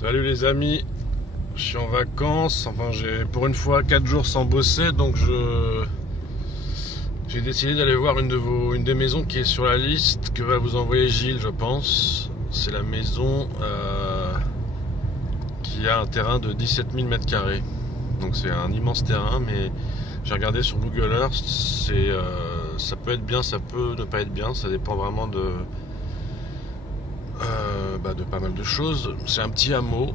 Salut les amis, je suis en vacances, enfin j'ai pour une fois 4 jours sans bosser, donc j'ai décidé d'aller voir une des maisons qui est sur la liste que va vous envoyer Gilles, je pense. C'est la maison qui a un terrain de 17 000 mètres carrés. Donc c'est un immense terrain, mais j'ai regardé sur Google Earth, ça peut être bien, ça peut ne pas être bien, ça dépend vraiment de pas mal de choses. C'est un petit hameau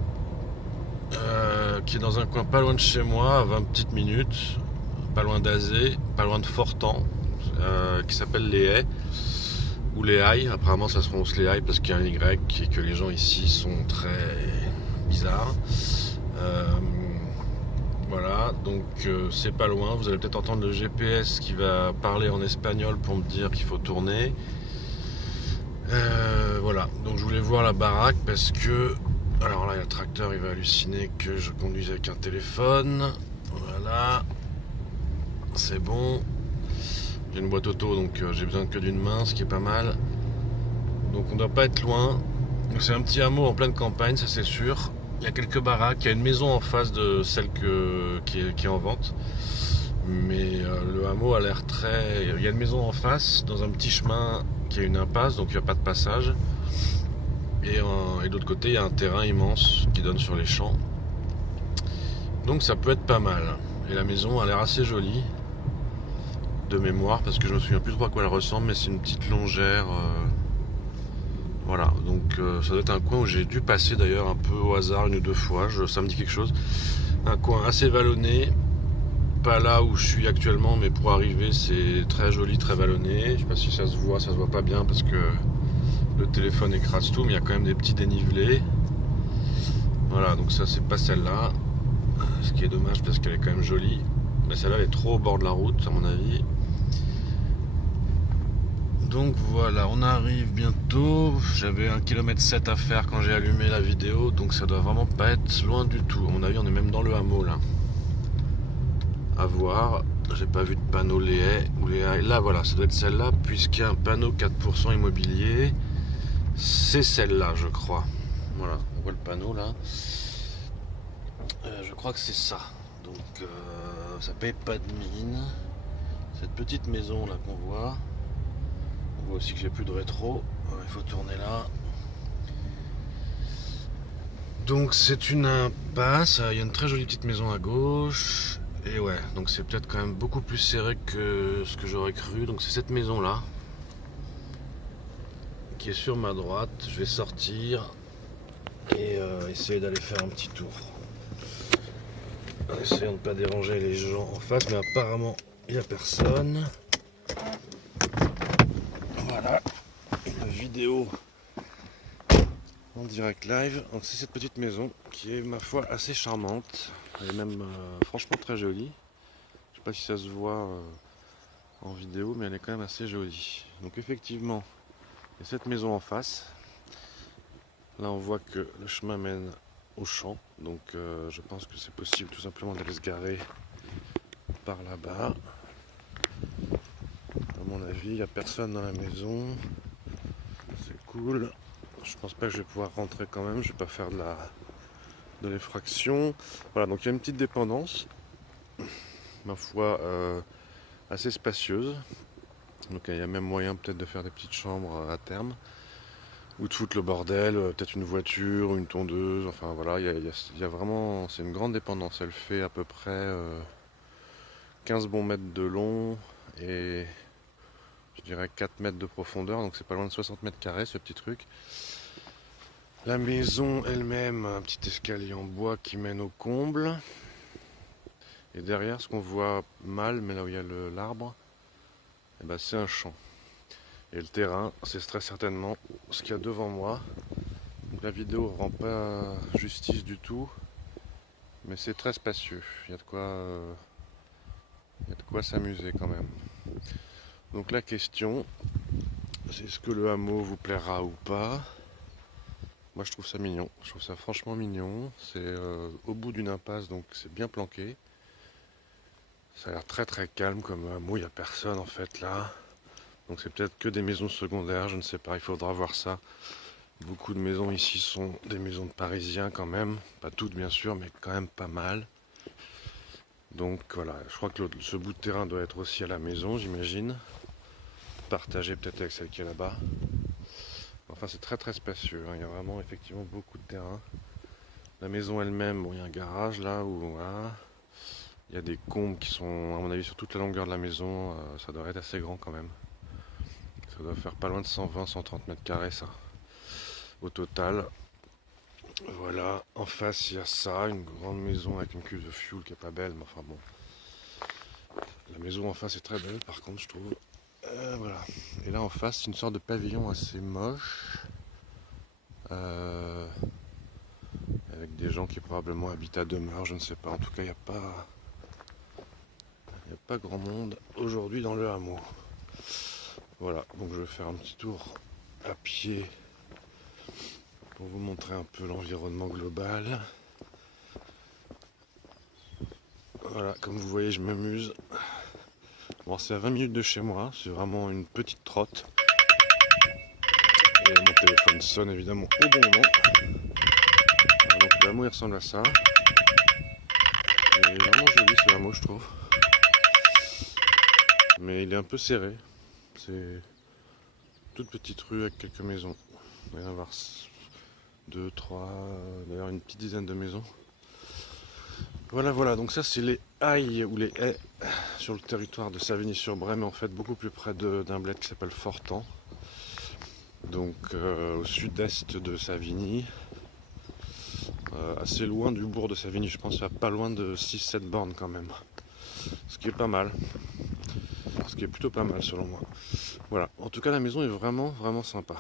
qui est dans un coin pas loin de chez moi, à 20 petites minutes, pas loin d'Azé, pas loin de Fortan, qui s'appelle les Haies, ou les Hailles. Apparemment ça se prononce les Hailles parce qu'il y a un Y et que les gens ici sont très bizarres. Euh, voilà, donc c'est pas loin. Vous allez peut-être entendre le GPS qui va parler en espagnol pour me dire qu'il faut tourner. Voilà, donc je voulais voir la baraque parce que... Alors là, il y a le tracteur, il va halluciner que je conduise avec un téléphone. Voilà, c'est bon. J'ai une boîte auto, donc j'ai besoin que d'une main, ce qui est pas mal. Donc on doit pas être loin. C'est un petit hameau en pleine campagne, ça c'est sûr. Il y a quelques baraques, il y a une maison en face de celle qui est en vente. Mais le hameau a l'air très... Il y a une maison en face, dans un petit chemin qui a une impasse, donc il n'y a pas de passage. Et de l'autre côté, il y a un terrain immense qui donne sur les champs. Donc ça peut être pas mal. Et la maison a l'air assez jolie, de mémoire, parce que je me souviens plus trop à quoi elle ressemble, mais c'est une petite longère. Voilà, donc ça doit être un coin où j'ai dû passer d'ailleurs un peu au hasard une ou deux fois, ça me dit quelque chose. Un coin assez vallonné, pas là où je suis actuellement, mais pour arriver c'est très joli, très vallonné. Je sais pas si ça se voit pas bien parce que le téléphone écrase tout, mais il y a quand même des petits dénivelés. Voilà, donc ça c'est pas celle-là, ce qui est dommage parce qu'elle est quand même jolie. Mais celle-là elle est trop au bord de la route à mon avis. Donc voilà, on arrive bientôt. J'avais 1,7 km à faire quand j'ai allumé la vidéo, donc ça doit vraiment pas être loin du tout. À mon avis on est même dans le hameau là. À voir, j'ai pas vu de panneau les haies ou les haies. Là voilà, ça doit être celle-là, puisqu'il y a un panneau 4% immobilier. C'est celle-là je crois. Voilà, on voit le panneau là. Je crois que c'est ça. Donc ça paye pas de mine. Cette petite maison là qu'on voit. On voit aussi que j'ai plus de rétro. Il faut tourner là. Donc c'est une impasse. Il y a une très jolie petite maison à gauche. Et ouais, donc c'est peut-être quand même beaucoup plus serré que ce que j'aurais cru. Donc c'est cette maison là qui est sur ma droite. Je vais sortir et essayer d'aller faire un petit tour. En essayant de ne pas déranger les gens en face, mais apparemment il n'y a personne. Voilà, une vidéo en direct live. Donc c'est cette petite maison qui est ma foi assez charmante. Elle est même franchement très jolie. Je sais pas si ça se voit en vidéo, mais elle est quand même assez jolie. Donc effectivement, il y a cette maison en face. Là on voit que le chemin mène au champ. Donc je pense que c'est possible tout simplement d'aller se garer par là-bas. À mon avis, il n'y a personne dans la maison. C'est cool. Je pense pas que je vais pouvoir rentrer quand même. Je vais pas faire de l'effraction. Voilà, donc il y a une petite dépendance, ma foi, assez spacieuse. Donc il y a même moyen peut-être de faire des petites chambres à terme. Ou de foutre le bordel, peut-être une voiture, une tondeuse. Enfin voilà, il y a vraiment... C'est une grande dépendance. Elle fait à peu près 15 bons mètres de long et je dirais 4 mètres de profondeur. Donc c'est pas loin de 60 mètres carrés ce petit truc. La maison elle-même, un petit escalier en bois qui mène au comble. Et derrière, ce qu'on voit mal, mais là où il y a l'arbre, eh ben, c'est un champ. Et le terrain, c'est très certainement ce qu'il y a devant moi. Donc la vidéo ne rend pas justice du tout, mais c'est très spacieux. Il y a de quoi s'amuser quand même. Donc la question, c'est est-ce que le hameau vous plaira ou pas? Moi je trouve ça mignon, je trouve ça franchement mignon. C'est au bout d'une impasse, donc c'est bien planqué. Ça a l'air très très calme comme hameau, il n'y a personne en fait là. Donc c'est peut-être que des maisons secondaires, je ne sais pas, il faudra voir ça. Beaucoup de maisons ici sont des maisons de Parisiens quand même. Pas toutes bien sûr, mais quand même pas mal. Donc voilà, je crois que ce bout de terrain doit être aussi à la maison, j'imagine. Partagé peut-être avec celle qui est là-bas. Enfin, c'est très très spacieux, hein. Il y a vraiment effectivement beaucoup de terrain. La maison elle-même, bon, il y a un garage là où voilà. Il y a des combles qui sont, à mon avis, sur toute la longueur de la maison. Ça doit être assez grand quand même. Ça doit faire pas loin de 120-130 mètres carrés ça, au total. Voilà, en face il y a ça, une grande maison avec une cuve de fuel qui est pas belle, mais enfin bon. La maison en face est très belle par contre je trouve. Voilà. Et là en face c'est une sorte de pavillon assez moche. Avec des gens qui probablement habitent à demeure, je ne sais pas. En tout cas il n'y a pas grand monde aujourd'hui dans le hameau. Voilà, donc je vais faire un petit tour à pied pour vous montrer un peu l'environnement global. Voilà, comme vous voyez je m'amuse. Bon, c'est à 20 minutes de chez moi, c'est vraiment une petite trotte. Et mon téléphone sonne évidemment au bon moment. Voilà, donc le hameau il ressemble à ça. Il est vraiment joli ce hameau je trouve. Mais il est un peu serré. C'est une toute petite rue avec quelques maisons. Il va y en avoir 2, 3, d'ailleurs une petite dizaine de maisons. Voilà, donc ça c'est les hailles ou les haies sur le territoire de Savigny-sur-Bray, mais en fait beaucoup plus près d'un bled qui s'appelle Fortan. Donc au sud-est de Savigny, assez loin du bourg de Savigny, je pense à pas loin de 6-7 bornes quand même. Ce qui est pas mal. Ce qui est plutôt pas mal selon moi. Voilà, en tout cas la maison est vraiment vraiment sympa.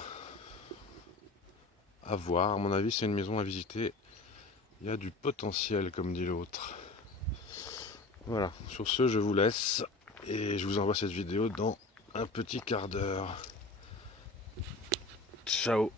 À voir, à mon avis c'est une maison à visiter. Il y a du potentiel comme dit l'autre. Voilà, sur ce je vous laisse et je vous envoie cette vidéo dans un petit quart d'heure. Ciao.